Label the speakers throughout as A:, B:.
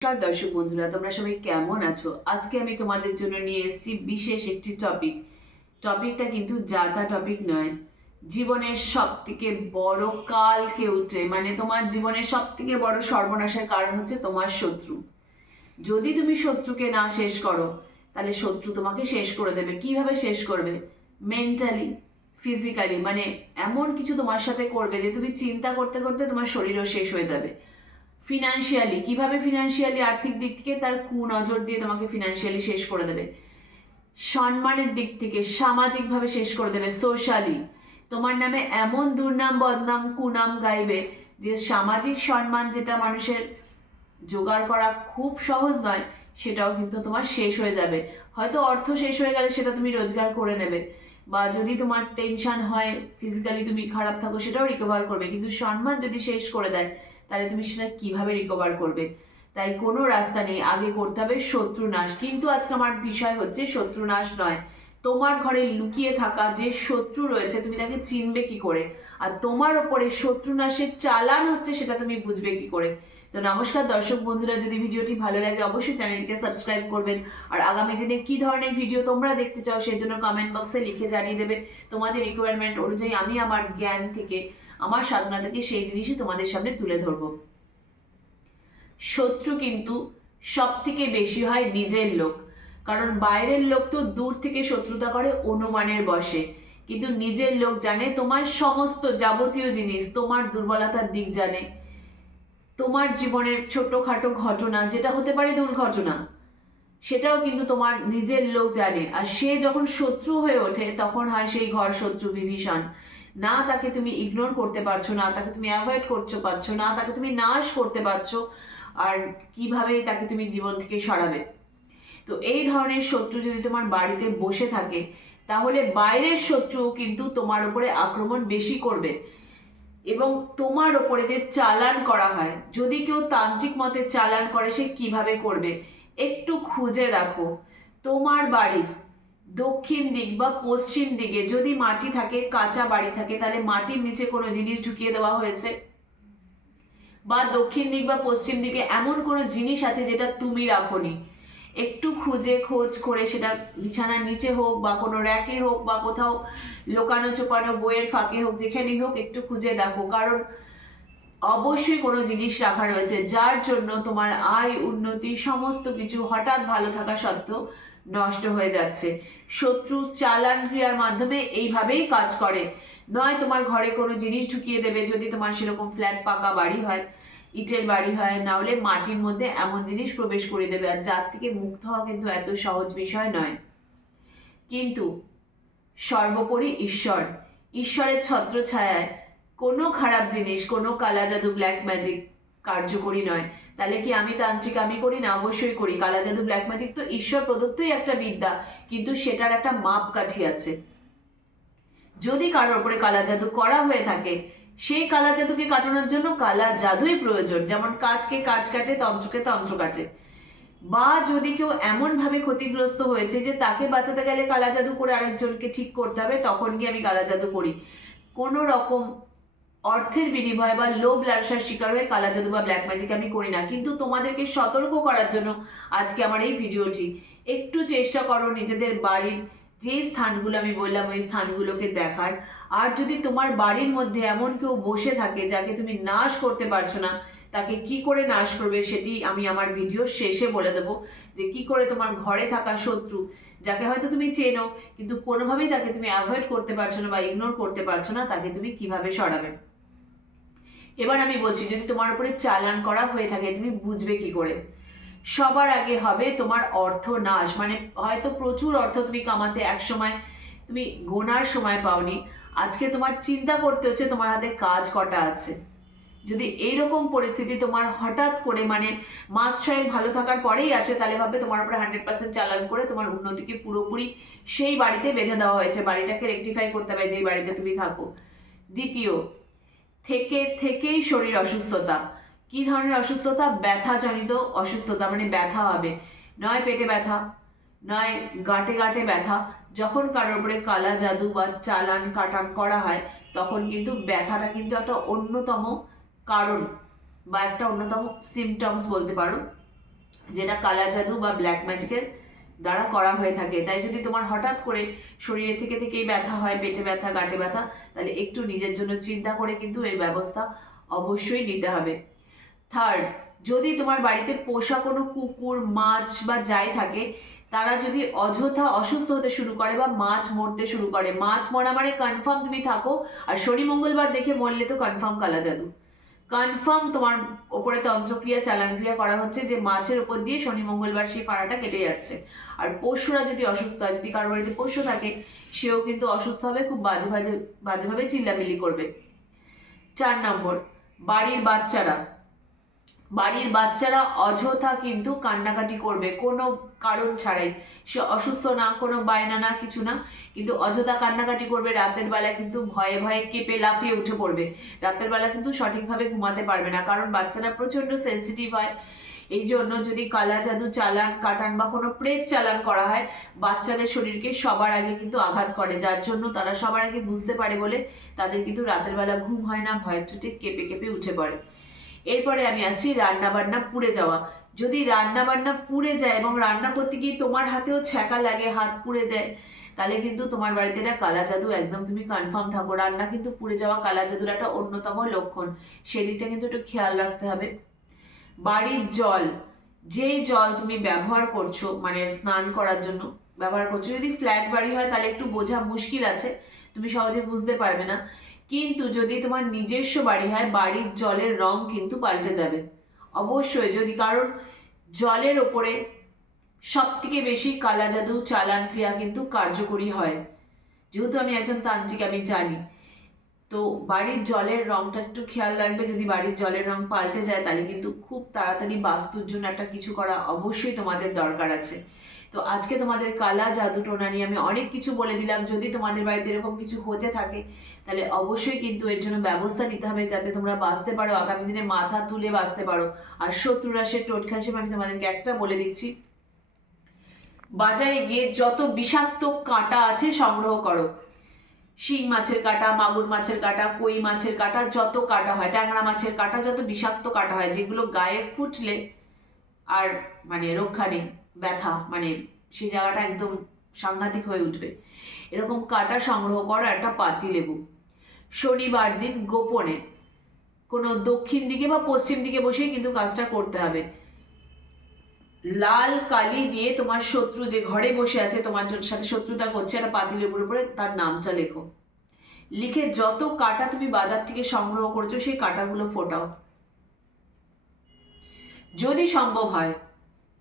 A: নমস্কার দর্শক বন্ধুরা, তোমরা সবাই কেমন আছো? আজকে আমি তোমাদের জন্য নিয়ে এসেছি বিশেষ একটি টপিক টপিকটা কিন্তু যাতা টপিক নয়। জীবনের সব থেকে বড় কালকে উঠে মানে তোমার জীবনের সব থেকে বড় সর্বনাশের কারণ হচ্ছে তোমার শত্রু। যদি তুমি শত্রুকে না শেষ করো, তাহলে শত্রু তোমাকে শেষ করে দেবে। কীভাবে শেষ করবে? মেন্টালি ফিজিক্যালি মানে এমন কিছু তোমার সাথে করবে যে তুমি চিন্তা করতে করতে তোমার শরীরও শেষ হয়ে যাবে। ফিনান্সিয়ালি কীভাবে ফিনান্সিয়ালি আর্থিক দিক থেকে তার কুনজর দিয়ে তোমাকে ফিনান্সিয়ালি শেষ করে দেবে? সম্মানের দিক থেকে, সামাজিকভাবে শেষ করে দেবে সোশ্যালি তোমার নামে এমন দুর্নাম, বদনাম, কুনাম গাইবে যে সামাজিক সম্মান যেটা মানুষের জোগাড় করা খুব সহজ নয়, সেটাও কিন্তু তোমার শেষ হয়ে যাবে। হয়তো অর্থ শেষ হয়ে গেলে সেটা তুমি রোজগার করে নেবে। বা যদি তোমার টেনশন হয় ফিজিক্যালি তুমি খারাপ থাকো, সেটাও রিকভার করবে। কিন্তু সম্মান যদি শেষ করে দেয় তাহলে তুমি সেটা কীভাবে রিকভার করবে? তাই কোনো রাস্তা নেই, আগে করতে হবে শত্রু নাশ কিন্তু আজকে আমার বিষয় হচ্ছে শত্রু নাশ নয়। তোমার ঘরে লুকিয়ে থাকা যে শত্রু রয়েছে, তুমি তাকে চিনবে কি করে? আর তোমার ওপরে শত্রু নাশের চালান হচ্ছে, সেটা তুমি বুঝবে কি করে? তো নমস্কার দর্শক বন্ধুরা, যদি ভিডিওটি ভালো লাগে, অবশ্যই চ্যানেলটিকে সাবস্ক্রাইব করবেন। আর আগামী দিনে কি ধরনের ভিডিও তোমরা দেখতে চাও সেই জন্য কমেন্ট বক্সে লিখে জানিয়ে দেবে। তোমাদের রিকোয়ারমেন্ট অনুযায়ী আমি আমার জ্ঞান থেকে আমার সাধনা থেকে সেই জিনিসই তোমাদের সামনে তুলে ধরব। শত্রু কিন্তু সব থেকে বেশি হয় নিজের লোক। কারণ বাইরের লোক তো দূর থেকে শত্রুতা করে, অনুমানের বসে। কিন্তু নিজের লোক জানে, তোমার সমস্ত যাবতীয় জিনিস, তোমার দুর্বলতার দিক জানে। তোমার জীবনের ছোটখাটো ঘটনা, যেটা হতে পারে দুর্ঘটনা, সেটাও কিন্তু তোমার নিজের লোক জানে। আর সে যখন শত্রু হয়ে ওঠে, তখন হয় সেই ঘর শত্রু বিভীষণ। না তাকে তুমি ইগনোর করতে পারছ, না তাকে তুমি অ্যাভয়েড করতে পারছ না তাকে তুমি নাশ করতে পারছ, আর কীভাবে তাকে তুমি জীবন থেকে সরাবে? তো এই ধরনের শত্রু যদি তোমার বাড়িতে বসে থাকে, তাহলে বাইরের শত্রু কিন্তু তোমার উপরে আক্রমণ বেশি করবে। এবং তোমার ওপরে যে চালান করা হয়, যদি কেউ তান্ত্রিক মতে চালান করে, সে কীভাবে করবে? একটু খুঁজে দেখো। তোমার বাড়ির দক্ষিণ দিক বা পশ্চিম দিকে যদি মাটি থাকে, কাঁচা বাড়ি থাকে, তাহলে মাটির নিচে কোনো জিনিস ঢুকিয়ে দেওয়া হয়েছে? বা দক্ষিণ দিক বা পশ্চিম দিকে এমন কোনো জিনিস আছে যেটা তুমি রাখোনি? একটু খুঁজে খোঁজ করে সেটা বিছানার নিচে হোক বা কোনো র্যাকে হোক বা কোথাও লোকানো চোপানো বইয়ের ফাঁকে হোক, যেখানেই হোক একটু খুঁজে দেখো। কারণ অবশ্যই কোনো জিনিস রাখা রয়েছে, যার জন্য তোমার আয়, উন্নতি, সমস্ত কিছু হঠাৎ ভালো থাকা সত্ত্বেও নষ্ট হয়ে যাচ্ছে। শত্রু চালান ক্রিয়ার মাধ্যমে এইভাবেই কাজ করে। নয়, তোমার ঘরে কোনো জিনিস ঢুকিয়ে দেবে যদি তোমার সেরকম ফ্ল্যাট পাকা বাড়ি হয়, ইটের বাড়ি হয়, না হলে মাটির মধ্যে এমন জিনিস প্রবেশ করে দেবে। আর যার থেকে মুক্ত হওয়া কিন্তু এত সহজ বিষয় নয়। কিন্তু সর্বোপরি ঈশ্বর। ঈশ্বরের ছত্র ছায়ায় কোনো খারাপ জিনিস, কোনো কালা জাদু ব্ল্যাক ম্যাজিক কার্যকরী নয়। তাহলে কি আমি তান্ত্রিক আমি করি? না, অবশ্যই করি। কালা জাদু ব্ল্যাক ম্যাজিক তো ঈশ্বর প্রদত্তই একটা বিদ্যা, কিন্তু সেটার একটা মাপকাঠি আছে। যদি কারোর উপরে কালা জাদু করা হয়ে থাকে, সেই কালা জাদুকে কাটানোর জন্য কালা জাদুই প্রয়োজন। যেমন কাজকে কাজ কাটে, তন্ত্রকে তন্ত্র কাটে। বা যদি কেউ এমনভাবে ক্ষতিগ্রস্ত হয়েছে যে তাকে বাঁচাতে গেলে কালা জাদু করে আরেকজনকে ঠিক করতে হবে, তখন গিয়ে আমি কালা জাদু করি। কোনো রকম অর্থের বিনিময়ে বা লোভ লালসার শিকার হয়ে কালা জাদু বা ব্ল্যাক ম্যাজিক আমি করি না। কিন্তু তোমাদেরকে সতর্ক করার জন্য আজকে আমার এই ভিডিওটি। একটু চেষ্টা করো নিজেদের বাড়ির যে স্থানগুলো আমি বললাম, ওই স্থানগুলোকে দেখার। আর যদি তোমার বাড়ির মধ্যে এমন কেউ বসে থাকে যাকে তুমি নাশ করতে পারছ না, তাকে কি করে নাশ করবে সেটি আমি আমার ভিডিও শেষে বলে দেবো। যে কি করে তোমার ঘরে থাকা শত্রু, যাকে হয়তো তুমি চেনো, কিন্তু কোনোভাবেই তাকে তুমি অ্যাভয়েড করতে পারছ না বা ইগনোর করতে পারছ না, তাকে তুমি কীভাবে সরাবে? এবার আমি বলছি, যদি তোমার উপরে চালান করা হয়ে থাকে, তুমি বুঝবে কি করে? সবার আগে হবে তোমার অর্থ নাশ মানে হয়তো প্রচুর অর্থ তুমি কামাতে, এক সময় তুমি গোনার সময় পাওনি। আজকে তোমার চিন্তা করতে হচ্ছে, তোমার হাতে কাজ কটা আছে। যদি এইরকম পরিস্থিতি তোমার হঠাৎ করে মানে মাস ছয়েক ভালো থাকার পরেই আসে, তাহলে ভাবে তোমার উপরে হান্ড্রেড পার্সেন্ট চালান করে তোমার উন্নতিকে পুরোপুরি সেই বাড়িতে বেঁধে দেওয়া হয়েছে। বাড়িটাকে রেকটিফাই করতে হবে, যেই বাড়িতে তুমি থাকো। দ্বিতীয় থেকে থেকেই শরীর অসুস্থতা। কি ধরনের অসুস্থতা? ব্যথাজনিত অসুস্থতা মানে ব্যথা হবে। নয় পেটে ব্যথা, নয় গাঁটে গাঁটে ব্যথা। যখন কারোর উপরে কালা জাদু বা চালান কাটান করা হয়, তখন কিন্তু ব্যথাটা কিন্তু একটা অন্যতম কারণ বা একটা অন্যতম সিমটমস বলতে পারো। যেটা কালা জাদু বা ব্ল্যাক ম্যাজিকের দ্বারা করা হয়ে থাকে। তাই যদি তোমার হঠাৎ করে শরীরে থেকে থেকেই ব্যথা হয়, পেটে ব্যথা, গাঁটে ব্যথা, তাহলে একটু নিজের জন্য চিন্তা করে কিন্তু এই ব্যবস্থা অবশ্যই নিতে হবে। থার্ড যদি তোমার বাড়িতে পোষা কোনো কুকুর, মাছ বা যাই থাকে, তারা যদি অযথা অসুস্থ হতে শুরু করে বা মাছ মরতে শুরু করে, মাছ মরা মানে কনফার্ম তুমি থাকো, আর শনি মঙ্গলবার দেখে মরলে তো কনফার্ম কালা জাদু। কনফার্ম তোমার ওপরে তন্ত্রক্রিয়া চালান ক্রিয়া করা হচ্ছে যে মাছের ওপর দিয়ে শনি, মঙ্গলবার সেই ফাড়াটা কেটে যাচ্ছে। আর পশুরা যদি অসুস্থ হয়, যদি কারও বাড়িতে পশু থাকে, সেও কিন্তু অসুস্থ হবে, খুব বাজে বাজে, বাজেভাবে চিল্লামিলি করবে। চার নম্বর, বাড়ির বাচ্চারা। বাড়ির বাচ্চারা অযথা কিন্তু কান্নাকাটি করবে, কোনো কারণ ছাড়াই। সে অসুস্থ না, কোনো বায়না না, কিছু না, কিন্তু অযথা কান্নাকাটি করবে, রাতের বেলা কিন্তু ভয়ে ভয়ে কেঁপে লাফিয়ে উঠে পড়বে। রাতের বেলা কিন্তু সঠিকভাবে ঘুমাতে পারবে না, কারণ বাচ্চারা প্রচণ্ড সেন্সিটিভ হয়। এই জন্য যদি কালা জাদু চালান, কাটান বা কোনো প্রেত চালান করা হয়, বাচ্চাদের শরীরকে সবার আগে কিন্তু আঘাত করে, যার জন্য তারা সবার আগে বুঝতে পারে বলে তাদের কিন্তু রাতের বেলা ঘুম হয় না, ভয়ের চোটে কেঁপে কেঁপে উঠে পড়ে। এরপরে আমি আসছি রান্না বান্না পুড়ে যাওয়া। যদি রান্না বান্না পুড়ে যায় এবং রান্না করতে গিয়ে তোমার হাতেও ছ্যাঁকা লাগে, হাত পুড়ে যায়, তাহলে কিন্তু তোমার বাড়িতে এটা কালা জাদু, একদম তুমি কনফার্ম থাকো, রান্না কিন্তু পুড়ে যাওয়া কালা জাদুর একটা অন্যতম লক্ষণ। সেদিকটা কিন্তু একটু খেয়াল রাখতে হবে। বাড়ির জল, যেই জল তুমি ব্যবহার করছ মানে স্নান করার জন্য ব্যবহার করছ, যদি ফ্ল্যাট বাড়ি হয় তাহলে একটু বোঝা মুশকিল আছে, তুমি সহজে বুঝতে পারবে না। কিন্তু যদি তোমার নিজস্ব বাড়ি হয়, বাড়ির জলের রং কিন্তু পাল্টে যাবে। অবশ্যই যদি কারণ জলের ওপরে সব থেকে বেশি কালা জাদু চালান ক্রিয়া কিন্তু কার্যকরী হয়। যেহেতু আমি একজন তান্ত্রিক, আমি জানি। তো বাড়ির জলের রংটা একটু খেয়াল রাখবে, যদি বাড়ির জলের রং পাল্টে যায়, তাহলে কিন্তু খুব তাড়াতাড়ি বাস্তুর জন্য একটা কিছু করা অবশ্যই তোমাদের দরকার আছে। তো আজকে তোমাদের কালা, জাদু টোনা নিয়ে আমি অনেক কিছু বলে দিলাম। যদি তোমাদের বাড়িতে এরকম কিছু হতে থাকে, তাহলে অবশ্যই কিন্তু এর জন্য ব্যবস্থা নিতে হবে যাতে তোমরা বাঁচতে পারো, আগামী দিনে মাথা তুলে বাঁচতে পারো। আর শত্রুরা সে টোটকা হিসেবে আমি তোমাদেরকে একটা বলে দিচ্ছি। বাজারে গিয়ে যত বিষাক্ত কাঁটা আছে সংগ্রহ করো। শিং মাছের কাঁটা, মাগুর মাছের কাঁটা, কই মাছের কাঁটা, যত কাটা হয়, ট্যাংরা মাছের কাঁটা, যত বিষাক্ত কাটা হয়, যেগুলো গায়ে ফুটলে আর মানে রক্ষা নেই। ব্যথা মানে সেই জায়গাটা একদম সাংঘাতিক হয়ে উঠবে। এরকম কাটা সংগ্রহ করা একটা পাতি লেবু। শনিবার দিন গোপনে কোনো দক্ষিণ দিকে বা পশ্চিম দিকে বসেই কিন্তু কাজটা করতে হবে। লাল কালি দিয়ে তোমার শত্রু যে ঘরে বসে আছে, তোমার সাথে শত্রুতা করছে, একটা পাতি লেবুর উপরে তার নামটা লেখো। লিখে যত কাটা তুমি বাজার থেকে সংগ্রহ করেছ, সেই কাটাগুলো ফোটাও। যদি সম্ভব হয়,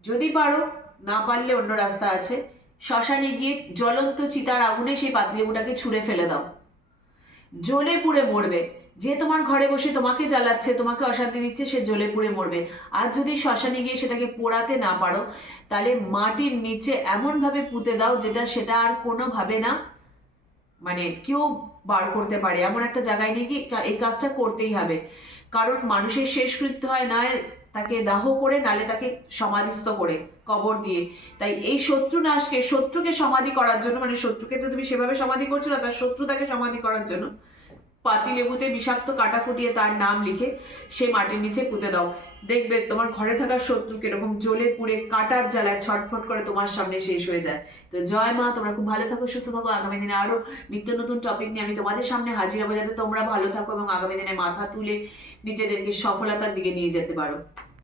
A: যদি পারো না পারলে অন্য রাস্তা আছে। শ্মশানে গিয়ে জ্বলন্ত চিতার আগুনে সেই পাতিলেবুটাকে ছুঁড়ে ফেলে দাও। জ্বলে পুড়ে মরবে। যে তোমার ঘরে বসে তোমাকে জ্বালাচ্ছে, তোমাকে অশান্তি দিচ্ছে, সে জ্বলে পুড়ে মরবে। আর যদি শ্মশানে গিয়ে সেটাকে পোড়াতে না পারো, তাহলে মাটির নিচে এমনভাবে পুঁতে দাও যেটা সেটা আর কোনোভাবে না মানে কেউ বার করতে পারে। এমন একটা জায়গায় নিয়ে গিয়ে এই কাজটা করতেই হবে। কারণ মানুষের শেষকৃত্য হয় নয় তাকে দাহ করে, নালে তাকে সমাধিস্থ করে, কবর দিয়ে। তাই এই শত্রু নাশকে, শত্রুকে সমাধি করার জন্য মানে শত্রুকে তো তুমি সেভাবে সমাধি করছ না, তার শত্রু তাকে সমাধি করার জন্য, পাতি লেবুতে বিষাক্ত কাটা ফুটিয়ে তার নাম লিখে সে মাটির নিচে পুঁতে দাও। দেখবে তোমার ঘরে থাকা শত্রু কীরকম জ্বলে পুড়ে কাটার জ্বালায় ছটফট করে তোমার সামনে শেষ হয়ে যায়। তো জয় মা, তোমরা খুব ভালো থাকো, সুস্থ থাকো। আগামী দিনে আরও নিত্য নতুন টপিক নিয়ে আমি তোমাদের সামনে হাজির হব, যাতে তোমরা ভালো থাকো এবং আগামী দিনে মাথা তুলে নিজেদেরকে সফলতার দিকে নিয়ে যেতে পারো।